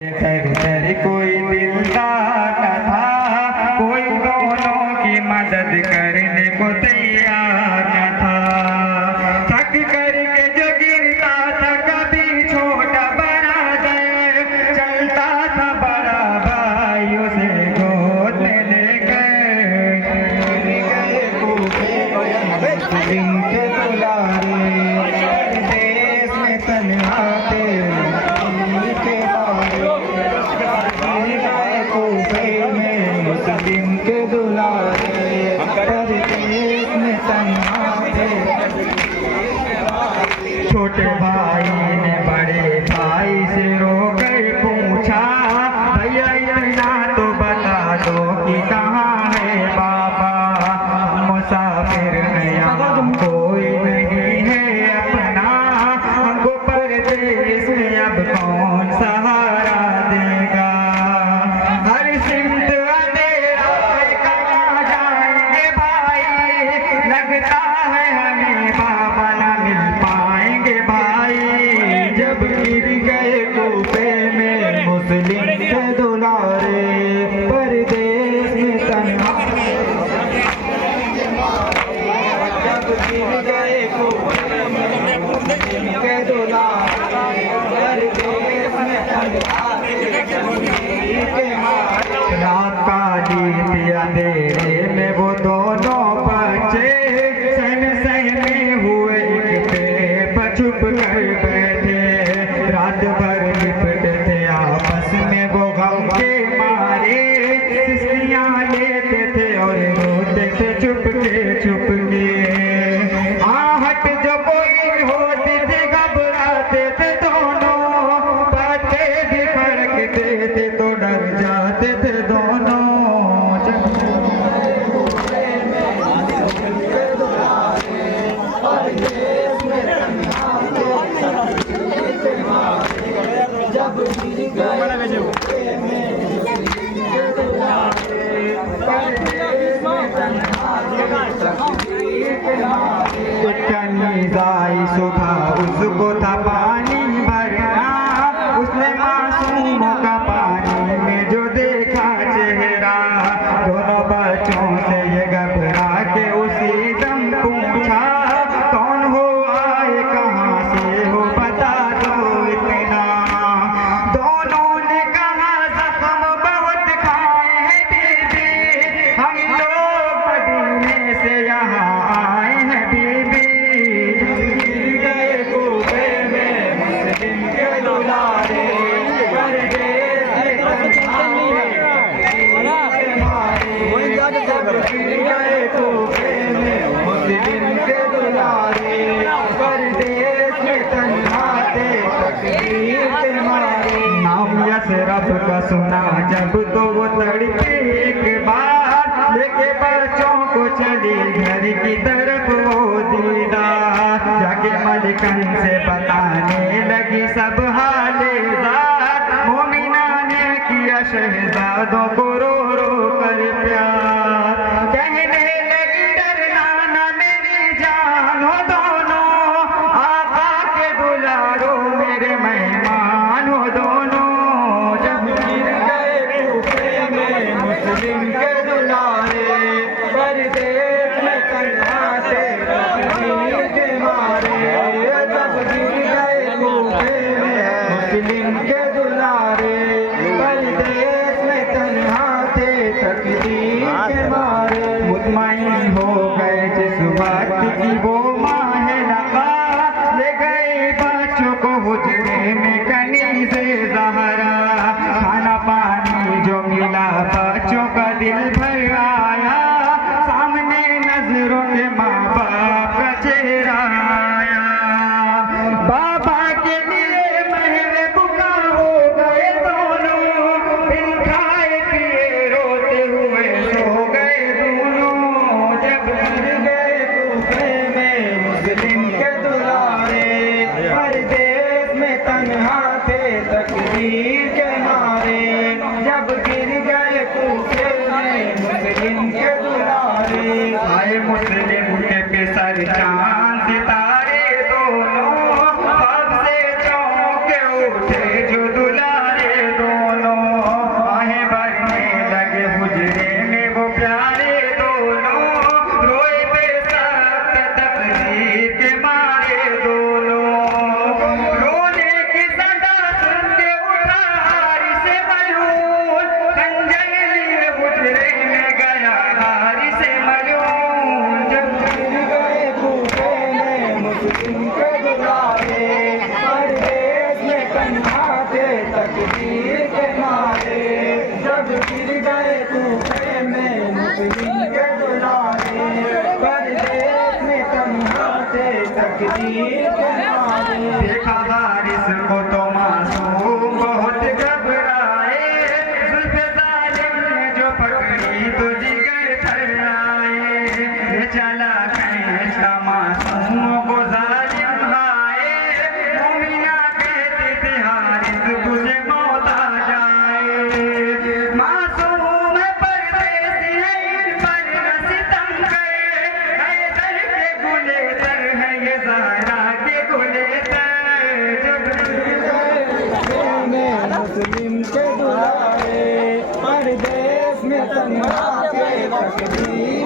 कोई दिलदार न था, कोई दोनों की मदद करने को तैयार न था। थक करके जो गिरता था कभी छोटा बड़ा दे, चलता था बड़ा भाई उसे गोद में लेकर। इनके दुलारे देश में तन्हा थे, मुस्लिम के दुलारे परदेश में तन्हा थे। छोटे भाई ने बड़े भाई से रोकर पूछा, भैया इतना तो बता दो कि कहाँ है बाबा। मुसाफिर हैं यहाँ कोई नहीं है अपना, हमको परदेश में अब कौन सहारा देगा। लगता है हमें बाबा न मिल पाएंगे भाई। जब गिर गए कूफे में मुस्लिम के दुलारे परदेश में तन्हा। जब गिर गए कूफे में मुस्लिम के दुलारे परदेश में तन्हा। रात काली थी अंधेरे में वो दोनों बच्चे सहमे हुए एक पे छुप कर बैठे। रात भर लिपटे थे आपस में वो गम के मारे, सिस्कियां लेते थे और रोते थे चुप के। आहट जो कोई होती थी घबराते थे दोनों, बातें भी फड़कते थे तो डर जाते थे दोनों। जाई सुबह उसको था पानी भरना, उसने मासूमों का पानी में जो देखा चेहरा। दोनों बच्चों से ये घबरा के उसी दम पूछा, कौन हो आए कहाँ से हो बता दो इतना। दोनों ने कहा जख्म बहुत खाए हैं बीबी, हम लोग मदीने से यहाँ आए हैं बीबी। मुस्लिम के दुलारे परदेश में तन्हा थे, तकदीर के मारे। नाम यशरफ का सुना जब तो वो तड़पी एक बार, लेके बच्चों को चली घर की तरफ वो दीदार। जाके मलिकन से बताने लगी सब हालेदार, मोमिना ने किया शहजादों को रो रो कर प्यार। कहने लगी डरना न मेरी जान हो दोनों, आका के दुलारो मेरे मेहमान हो दोनों। जब गिर गए कूफे में मुस्लिम के दुलारे परदेश में तन्हा थे, तकदीर के मारे। जब गिर गए कूफे में मुस्लिम के दुलारे परदेश में तन्हा गिर गए तूफे में मुस्लिम के दुलारे, परदेश में तन्हा थे तकदीर के मारे। देखा बारिश को तो मासूम बहुत घबराए, जुल्फ़े ज़ालिम ने जो पकड़ी तो जिगर थर आए। ये चला खींचता मासूम को ज़ालिम आए, मोमिना कहती थी हारिस तुझे मौत आ जाए। मासूम परदेसी है इन पर न सितम करे, हैदर के गुलेतर है ये ज़हरा के गुलेतर। मुस्लिम के दुलारे, परदेश में तन्हा थे तकदीर